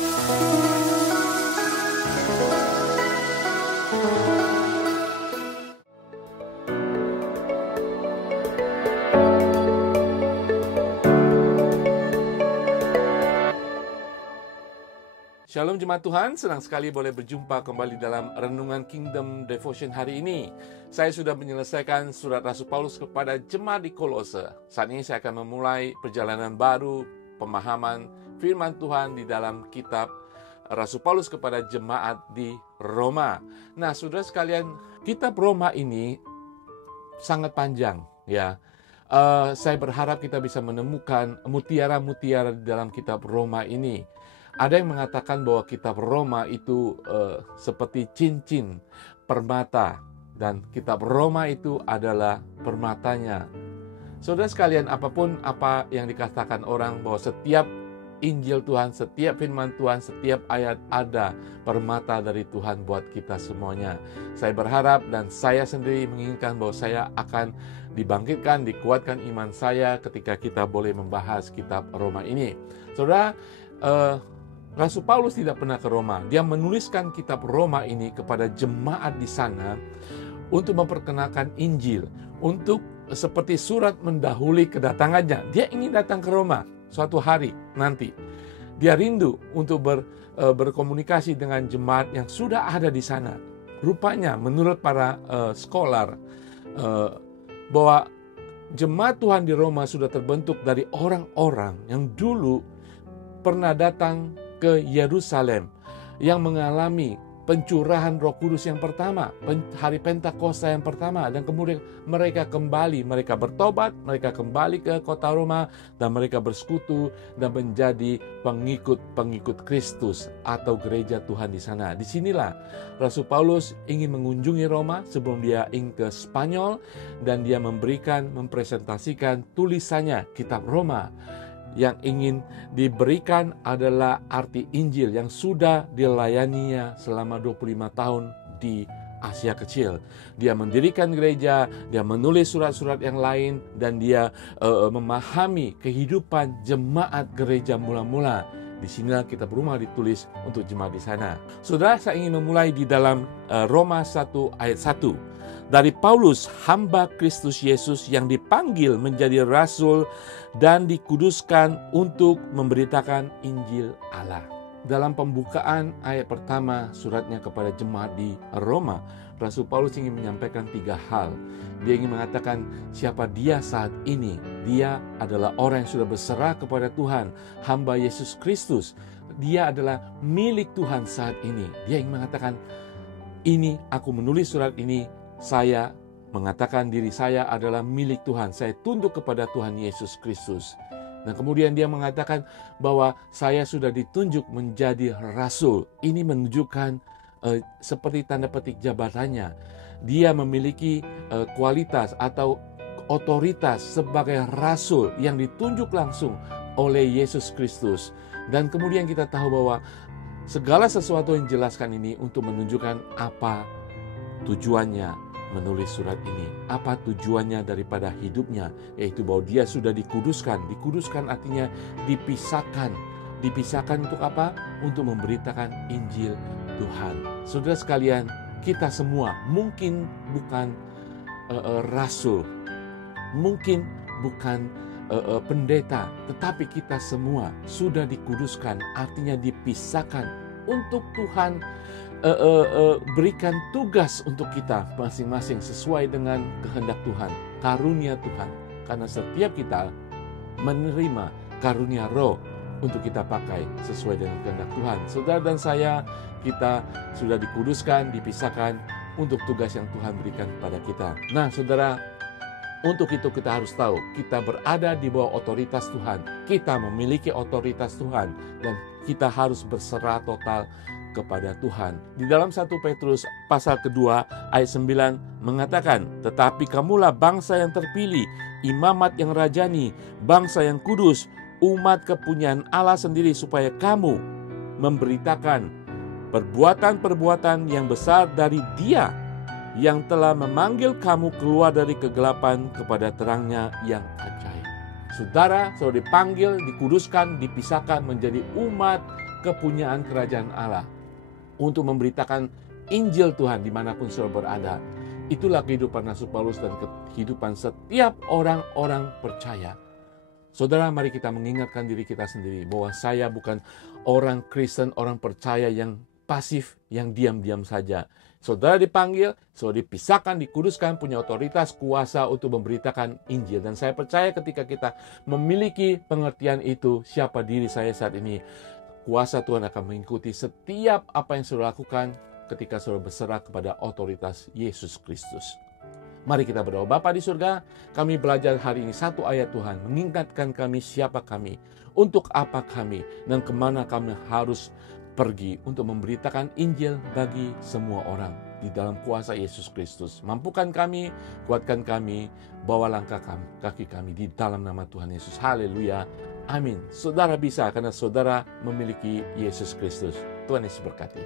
Shalom jemaat Tuhan, senang sekali boleh berjumpa kembali dalam Renungan Kingdom Devotion hari ini. Saya sudah menyelesaikan surat Rasul Paulus kepada jemaat di Kolose. Saat ini saya akan memulai perjalanan baru, pemahaman firman Tuhan di dalam kitab Rasul Paulus kepada jemaat di Roma. Nah, saudara sekalian, kitab Roma ini sangat panjang, ya. Saya berharap kita bisa menemukan mutiara-mutiara di dalam kitab Roma ini. Ada yang mengatakan bahwa kitab Roma itu seperti cincin permata, dan kitab Roma itu adalah permatanya. Saudara sekalian, apapun apa yang dikatakan orang bahwa setiap Injil Tuhan, setiap firman Tuhan, setiap ayat ada permata dari Tuhan buat kita semuanya. Saya berharap dan saya sendiri menginginkan bahwa saya akan dibangkitkan, dikuatkan iman saya ketika kita boleh membahas kitab Roma ini. Saudara, Rasul Paulus tidak pernah ke Roma. Dia menuliskan kitab Roma ini kepada jemaat di sana untuk memperkenalkan Injil, untuk seperti surat mendahului kedatangannya. Dia ingin datang ke Roma suatu hari nanti. Dia rindu untuk berkomunikasi dengan jemaat yang sudah ada di sana. Rupanya menurut para scholar bahwa jemaat Tuhan di Roma sudah terbentuk dari orang-orang yang dulu pernah datang ke Yerusalem, yang mengalami pencurahan Roh Kudus yang pertama, hari Pentakosta yang pertama, dan kemudian mereka kembali, mereka bertobat, mereka kembali ke kota Roma, dan mereka bersekutu dan menjadi pengikut-pengikut Kristus atau gereja Tuhan di sana. Disinilah Rasul Paulus ingin mengunjungi Roma sebelum dia ingin ke Spanyol, dan dia mempresentasikan tulisannya, kitab Roma. Yang ingin diberikan adalah arti Injil yang sudah dilayaninya selama 25 tahun di Asia Kecil. Dia mendirikan gereja, dia menulis surat-surat yang lain, dan dia memahami kehidupan jemaat gereja mula-mula. Di sinilah kitab Roma ditulis untuk jemaat di sana. Saudara, saya ingin memulai di dalam Roma 1 ayat 1. Dari Paulus, hamba Kristus Yesus yang dipanggil menjadi rasul dan dikuduskan untuk memberitakan Injil Allah. Dalam pembukaan ayat pertama suratnya kepada jemaat di Roma, Rasul Paulus ingin menyampaikan 3 hal. Dia ingin mengatakan siapa dia saat ini. Dia adalah orang yang sudah berserah kepada Tuhan, hamba Yesus Kristus. Dia adalah milik Tuhan saat ini. Dia ingin mengatakan, ini aku menulis surat ini, saya mengatakan diri saya adalah milik Tuhan. Saya tunduk kepada Tuhan Yesus Kristus. Dan kemudian dia mengatakan bahwa saya sudah ditunjuk menjadi rasul. Ini menunjukkan seperti tanda petik jabatannya. Dia memiliki kualitas atau otoritas sebagai rasul yang ditunjuk langsung oleh Yesus Kristus. Dan kemudian kita tahu bahwa segala sesuatu yang dijelaskan ini untuk menunjukkan apa tujuannya menulis surat ini, apa tujuannya daripada hidupnya, yaitu bahwa dia sudah dikuduskan. Dikuduskan artinya dipisahkan. Dipisahkan untuk apa? Untuk memberitakan Injil Tuhan. Saudara sekalian, kita semua mungkin bukan rasul, mungkin bukan pendeta, tetapi kita semua sudah dikuduskan, artinya dipisahkan untuk Tuhan berikan tugas untuk kita masing-masing sesuai dengan kehendak Tuhan, karunia Tuhan. Karena setiap kita menerima karunia roh untuk kita pakai sesuai dengan kehendak Tuhan. Saudara dan saya, kita sudah dikuduskan, dipisahkan untuk tugas yang Tuhan berikan kepada kita. Nah, saudara, untuk itu kita harus tahu, kita berada di bawah otoritas Tuhan. Kita memiliki otoritas Tuhan, dan kita harus berserah total kepada Tuhan. Di dalam 1 Petrus pasal kedua ayat 9 mengatakan, tetapi kamulah bangsa yang terpilih, imamat yang rajani, bangsa yang kudus, umat kepunyaan Allah sendiri, supaya kamu memberitakan perbuatan-perbuatan yang besar dari Dia yang telah memanggil kamu keluar dari kegelapan kepada terangnya yang ajaib. Saudara dipanggil, dikuduskan, dipisahkan menjadi umat kepunyaan kerajaan Allah, untuk memberitakan Injil Tuhan dimanapun saudara berada. Itulah kehidupan Rasul Paulus dan kehidupan setiap orang-orang percaya. Saudara, mari kita mengingatkan diri kita sendiri bahwa saya bukan orang Kristen, orang percaya yang pasif, yang diam-diam saja. Saudara dipanggil, saudara dipisahkan, dikuduskan, punya otoritas, kuasa untuk memberitakan Injil. Dan saya percaya ketika kita memiliki pengertian itu, siapa diri saya saat ini, kuasa Tuhan akan mengikuti setiap apa yang saudara lakukan ketika saudara berserah kepada otoritas Yesus Kristus. Mari kita berdoa. Bapa di surga, kami belajar hari ini satu ayat Tuhan, mengingatkan kami siapa kami, untuk apa kami, dan kemana kami harus pergi untuk memberitakan Injil bagi semua orang di dalam kuasa Yesus Kristus. Mampukan kami, kuatkan kami, bawa langkah kaki kami di dalam nama Tuhan Yesus. Haleluya. Amin. Saudara bisa karena saudara memiliki Yesus Kristus. Tuhan Yesus berkati.